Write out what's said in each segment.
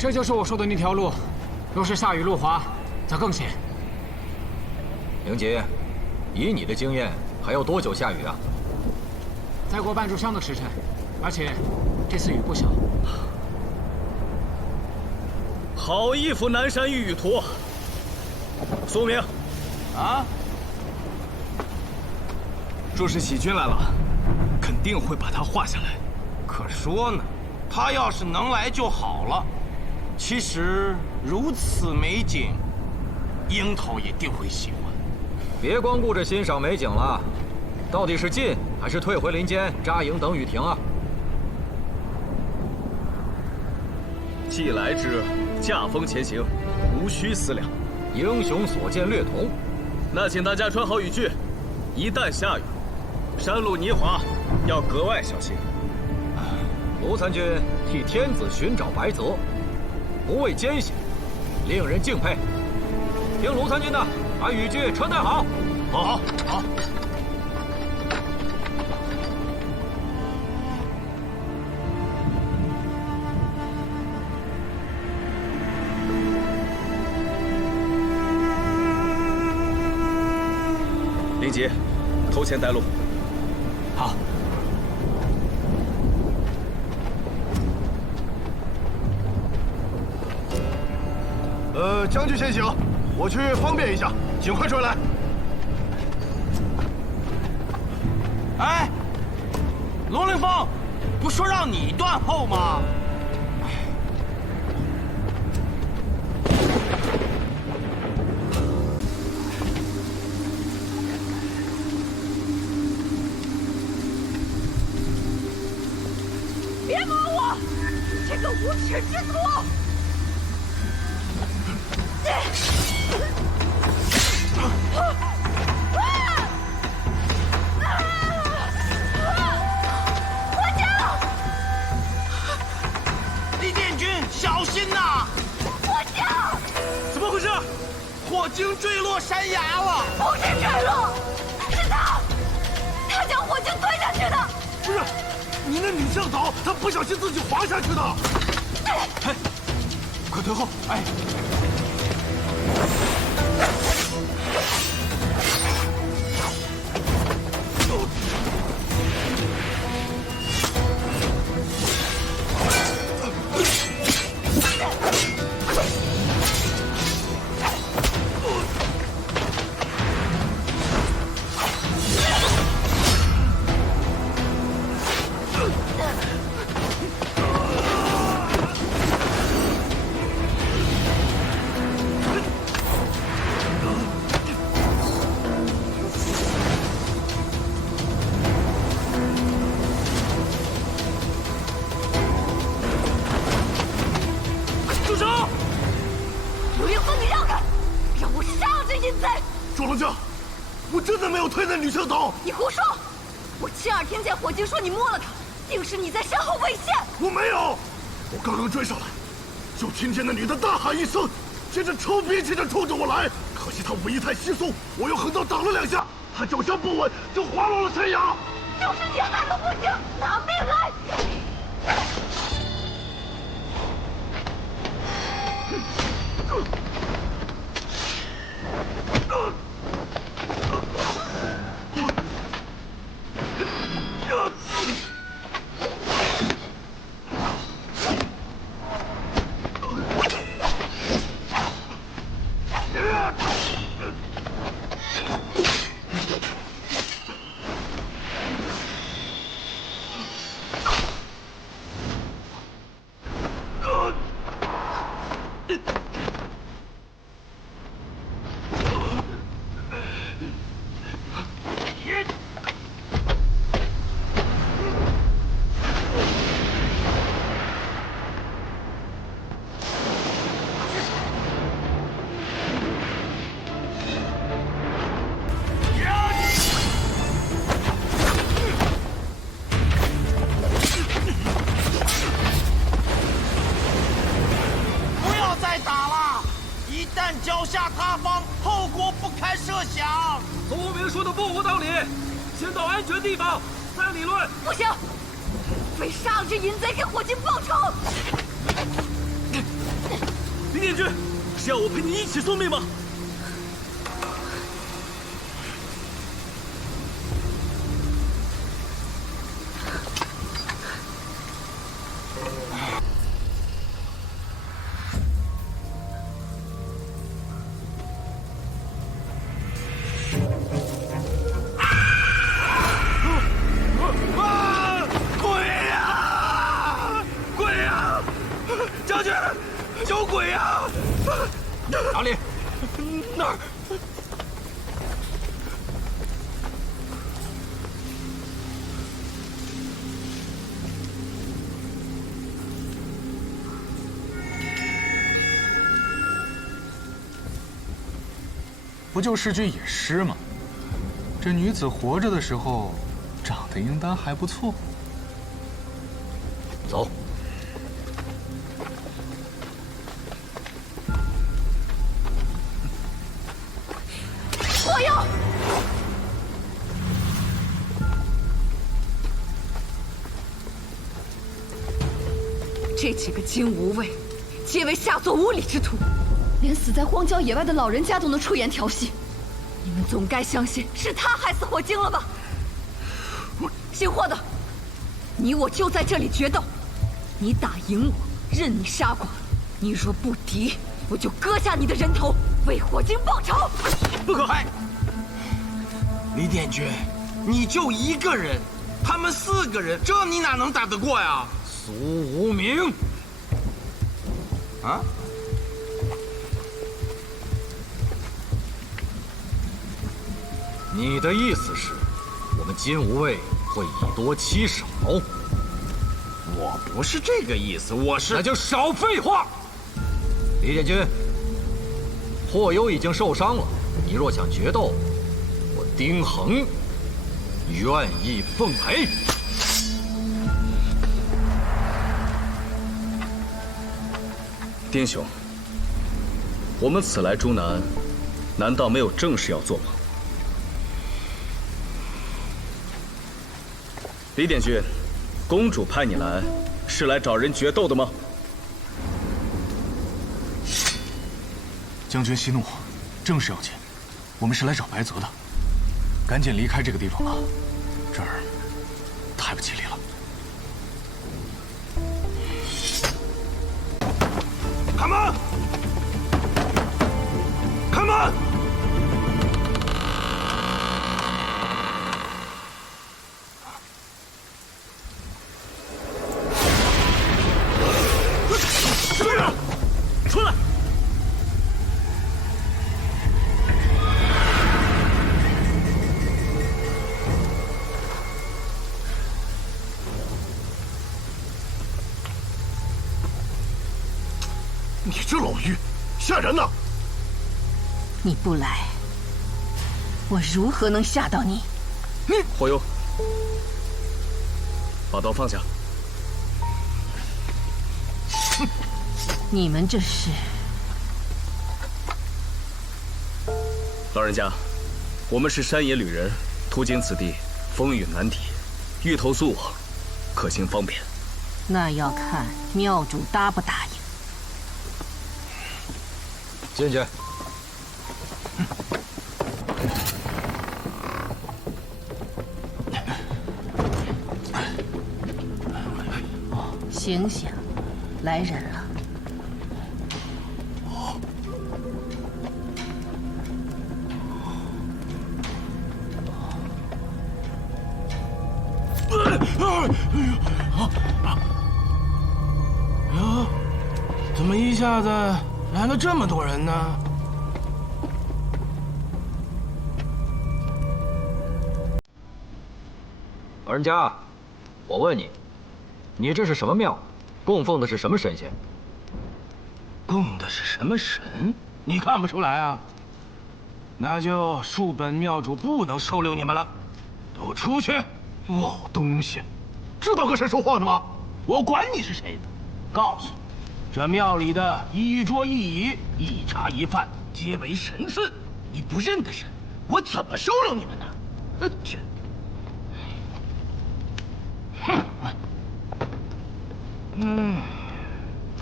这就是我说的那条路，若是下雨路滑，则更险。宁杰，以你的经验，还要多久下雨啊？再过半炷香的时辰，而且这次雨不小。好一幅南山玉宇图！苏明，啊，若是喜君来了，肯定会把它画下来。可说呢，他要是能来就好了。其实如此美景，樱桃也定会喜欢。别光顾着欣赏美景了，到底是进还是退回林间扎营等雨停啊？既来之，驾风前行，无需思量。英雄所见略同。那请大家穿好雨具，一旦下雨，山路泥滑，要格外小心。卢参军替天子寻找白泽，不畏艰险，令人敬佩。听卢参军的，把雨具穿戴好。好。林杰，头前带路。好。将军先行，我去方便一下，尽快转来。哎，龙凌风，不说让你断后吗？别摸我，这个无耻之徒！李殿军，小心呐！火将，怎么回事？火精坠落山崖了！不是坠落，是他将火精推下去的。不是，你那女向导，她不小心自己滑下去的。哎，快退后！哎。推那女向导！你胡说！我亲耳听见火精说你摸了她，定是你在身后猥亵。我没有，我刚刚追上来，就听见那女的大喊一声，接着抽憋气着冲着我来。可惜她武艺太稀松，我用横刀挡了2下，她脚下不稳，就滑落了山崖。就是你害了不行，拿命来！脚下塌方，后果不堪设想。苏明说的不无道理，先到安全地方再理论。不行，非杀了这淫贼给火精报仇！李殿军，是要我陪你一起送命吗？有鬼呀！哪里？那儿。不就是具野尸吗？这女子活着的时候，长得应当还不错。走。火妖！这几个金无畏，皆为下作无礼之徒。连死在荒郊野外的老人家都能出言调戏，你们总该相信是他害死火精了吧？姓霍的，你我就在这里决斗，你打赢我，任你杀光；你若不敌，我就割下你的人头，为火精报仇。不可！李殿军，你就一个人，他们4个人，这你哪能打得过呀？苏无名，啊？你的意思是，我们金无畏会以多欺少？我不是这个意思，我是……那就少废话。李殿军，霍幽已经受伤了，你若想决斗，我丁衡愿意奉陪。丁兄，我们此来诸南，难道没有正事要做吗？李殿军，公主派你来，是来找人决斗的吗？将军息怒，正事要紧，我们是来找白泽的，赶紧离开这个地方吧，这儿太不吉利了。开门！开门！出来！出来！你这老妪，吓人呐！你不来，我如何能吓到你？火幽，把刀放下。你们这是……老人家，我们是山野旅人，途经此地，风雨难抵，欲投诉我，可行方便？那要看庙主答不答应。进去。醒醒，来人了。哟，怎么一下子来了这么多人呢？老人家，我问你，你这是什么庙？供奉的是什么神仙？供的是什么神？你看不出来啊？那就恕本庙主不能收留你们了，都出去！老东西，知道跟谁说话呢吗？我管你是谁的，告诉你，这庙里的一桌一椅、一茶一饭，皆为神寺。你不认得神，我怎么收留你们呢？去！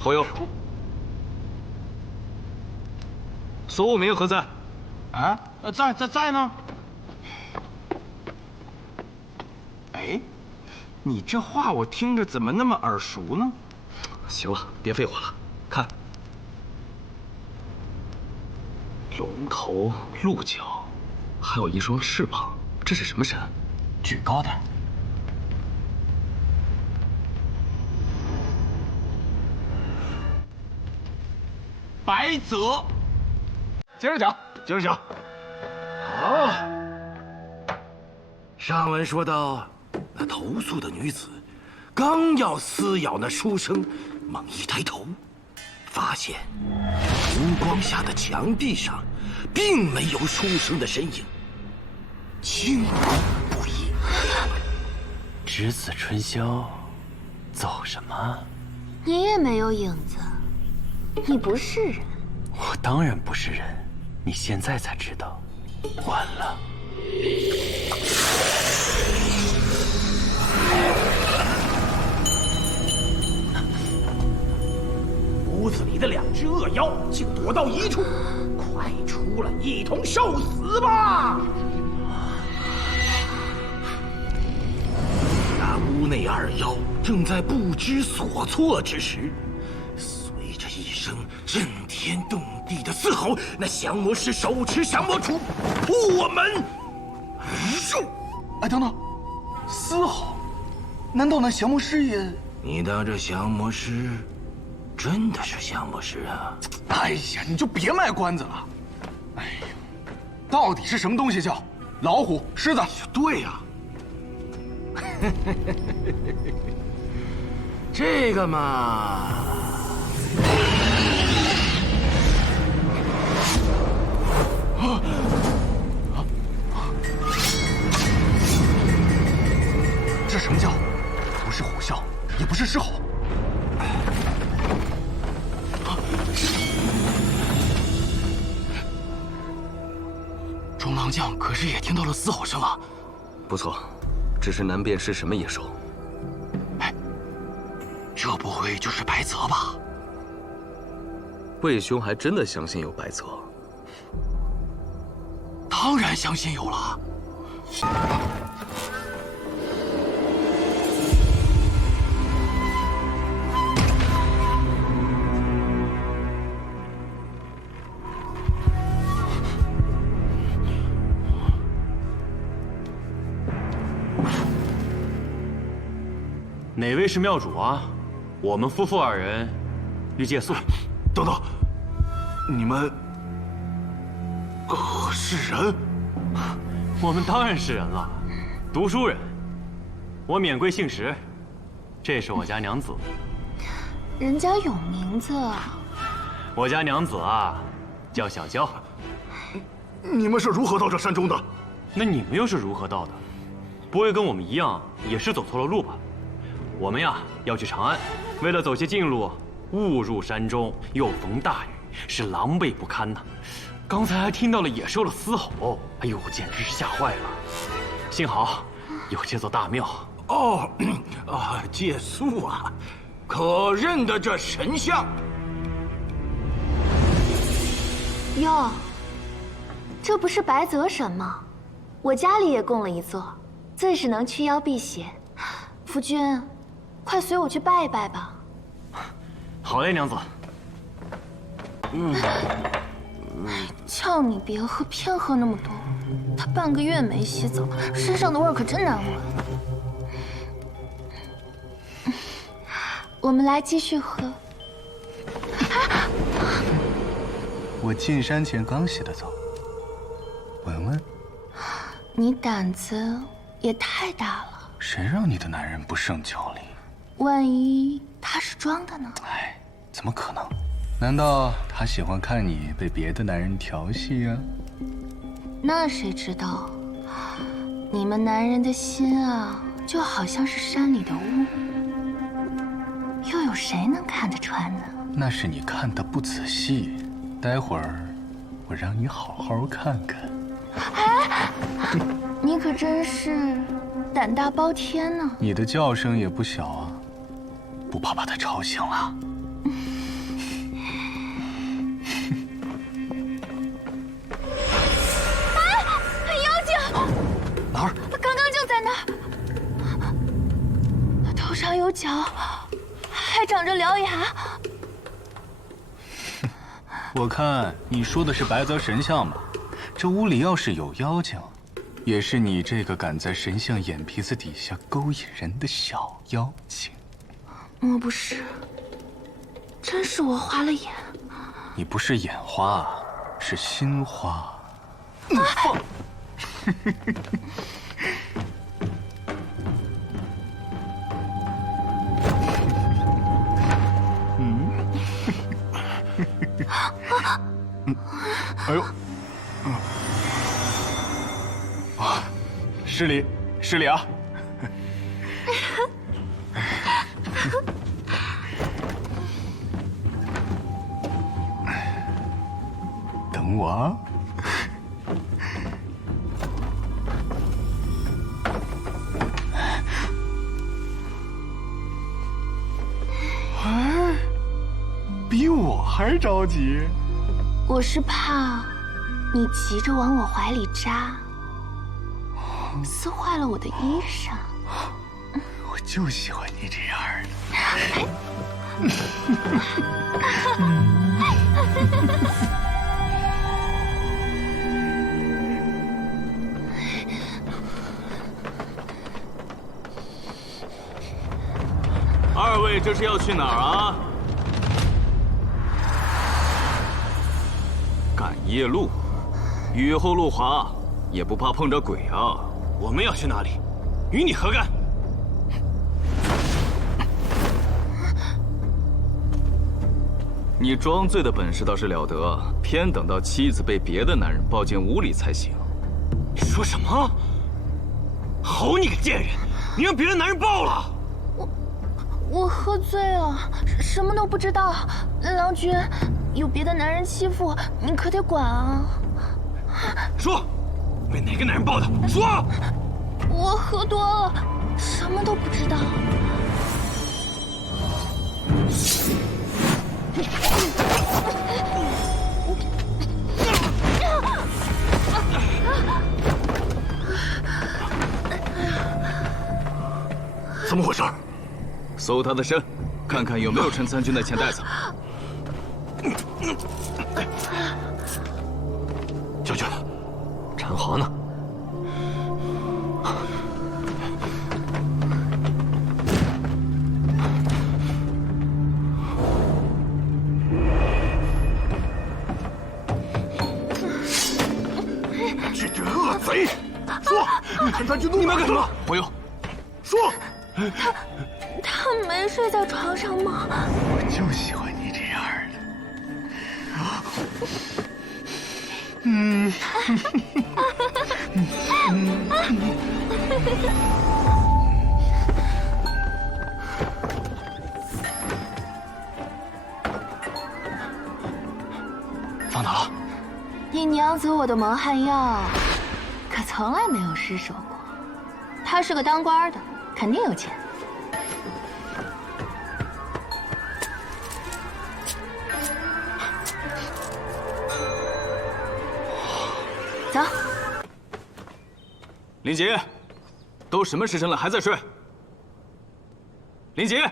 火幽，苏明何在？啊，在呢。哎，你这话我听着怎么那么耳熟呢？行了，别废话了，看，龙头、鹿角，还有一双翅膀，这是什么神？举高的。白泽，接着讲，接着讲。好，上文说到，那投宿的女子刚要撕咬那书生，猛一抬头，发现烛光下的墙壁上并没有书生的身影，惊惶不已。值此春宵，走什么？你也没有影子，你不是人。我当然不是人，你现在才知道，晚了。屋子里的2只恶妖竟躲到一处，快出来一同受死吧！那屋内2妖正在不知所措之时，随着一声震天动地的嘶吼，那降魔师手持降魔杵破门而入。哎，等等，嘶吼？难道那降魔师也……你当这降魔师真的是降魔师啊？哎呀，你就别卖关子了。哎呀，到底是什么东西叫老虎、狮子？对呀、这个嘛，这什么叫？不是虎啸，也不是狮吼。中郎将可是也听到了嘶吼声啊！不错，只是难辨是什么野兽。哎，这不会就是白泽吧？魏兄还真的相信有白泽？当然相信有了。哪位是庙主啊？我们夫妇2人欲借宿。等等，你们是人？我们当然是人了，读书人。我免贵姓石，这是我家娘子。人家有名字。我家娘子啊，叫小娇。你们是如何到这山中的？那你们又是如何到的？不会跟我们一样，也是走错了路吧？我们呀要去长安，为了走些近路，误入山中，又逢大雨，是狼狈不堪呐。刚才还听到了野兽的嘶吼，哎呦，简直是吓坏了。幸好有这座大庙。哦，啊，借宿啊，可认得这神像？哟，这不是白泽神吗？我家里也供了一座，自是能驱妖辟邪。夫君，快随我去拜一拜吧。好嘞，娘子。叫你别喝，偏喝那么多。他半个月没洗澡，身上的味儿可真难闻。我们来继续喝。我进山前刚洗的澡，闻闻。你胆子也太大了。谁让你的男人不胜酒力？万一他是装的呢？哎，怎么可能？难道他喜欢看你被别的男人调戏啊？那谁知道？你们男人的心啊，就好像是山里的雾，又有谁能看得穿呢？那是你看得不仔细。待会儿我让你好好看看。哎，你可真是胆大包天呢！你的叫声也不小啊，不怕把他吵醒了？角还长着獠牙。我看你说的是白泽神像吧？这屋里要是有妖精，也是你这个敢在神像眼皮子底下勾引人的小妖精。莫不是，真是我花了眼？你不是眼花，是心花。哎呦，啊，失礼，失礼啊！等我啊！哎，比我还着急。我是怕你急着往我怀里扎，撕坏了我的衣裳。我就喜欢你这样的。二位这是要去哪儿啊？赶夜路，雨后路滑，也不怕碰着鬼啊！我们要去哪里，与你何干？你装醉的本事倒是了得，偏等到妻子被别的男人抱进屋里才行。你说什么？好你个贱人！你让别的男人抱了！我喝醉了，什么都不知道。郎君，有别的男人欺负我，你可得管啊！说，被哪个男人抱的？说！我喝多了，什么都不知道。怎么回事？搜他的身，看看有没有陈参军的钱袋子。将军，陈豪呢？这只恶贼！说，陈参军，你们干什么？不用。说。他没睡在床上吗？我就喜欢你这样的。放哪了？你娘子我的蒙汗药，可从来没有失手过。他是个当官的，肯定有钱。走。林杰，都什么时辰了还在睡？林杰。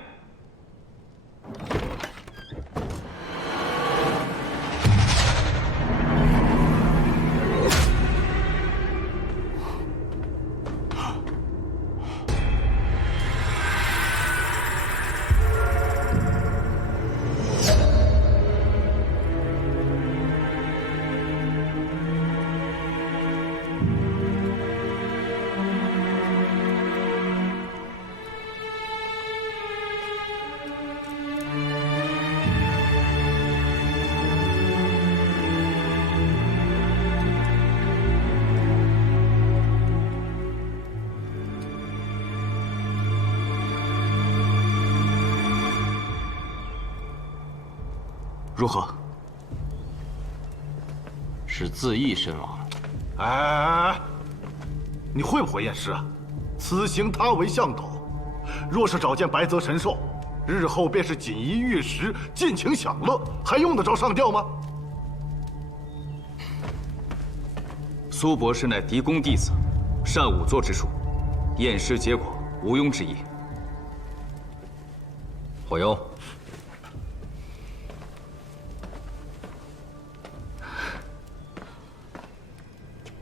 如何？是自缢身亡。哎，你会不会验尸啊？此行他为向导，若是找见白泽神兽，日后便是锦衣玉食，尽情享乐，还用得着上吊吗？苏博士乃狄公弟子，善仵作之术，验尸结果毋庸置疑。火幽，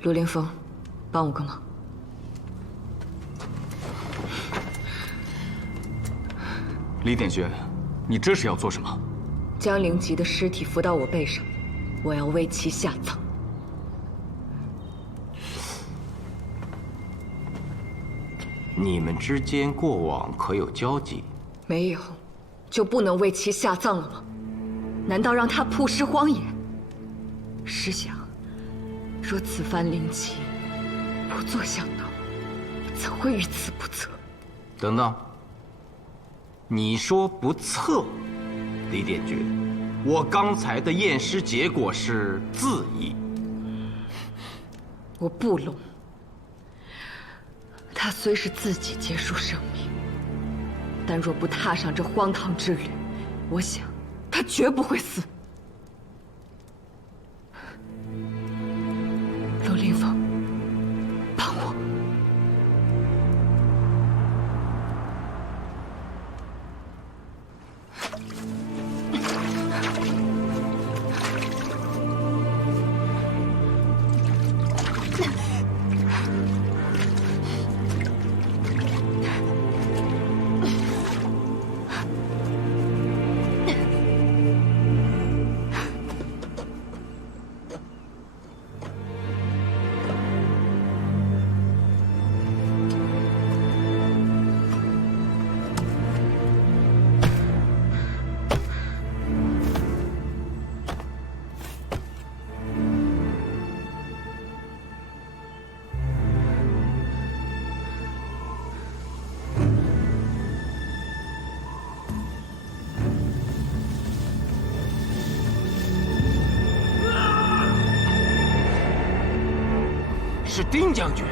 陆凌风，帮我个忙。李典学，你这是要做什么？将灵吉的尸体扶到我背上，我要为其下葬。你们之间过往可有交集？没有，就不能为其下葬了吗？难道让他曝尸荒野？试想，若此番灵吉不做向导，怎会于此不测？等等，你说不测，李典觉，我刚才的验尸结果是自缢。我不聋。他虽是自己结束生命，但若不踏上这荒唐之旅，我想他绝不会死。陆凌风，帮我。是丁将军。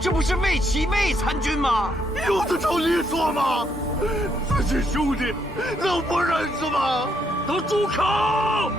这不是魏齐魏参军吗？用得着你说吗？自己兄弟能不认识吗？都住口！